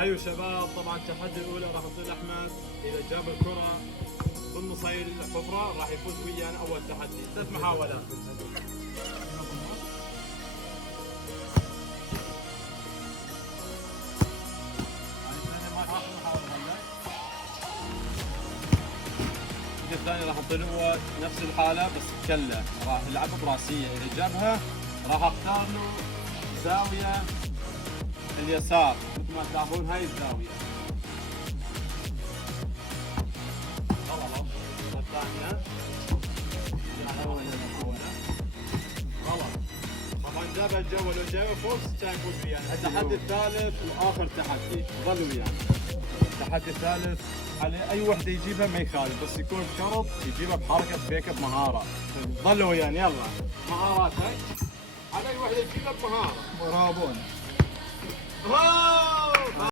حيو شباب، طبعا التحدي الاولى راح تصير احمد اذا جاب الكره بالنصير الحفره راح يفوز ويانا اول تحدي، 3 محاولات. الثاني راح نطير هو نفس الحاله بس بكله، راح يلعبها براسيه، اذا جابها راح اختار له زاويه اليسار مثل ما تلاحظون هاي الزاويه. غلط. الثانيه غلط. طبعا جابها الجو، لو جابها فوق كان يفوز ويانا. التحدي الثالث واخر تحدي، ظل ويانا. التحدي الثالث على اي وحده يجيبها ما يخالف، بس يكون شرط يجيبها بحركه فيك بمهاره. ظلوا ويانا يلا. مهاراتك على اي وحده تجيبها بمهاره. مرابون.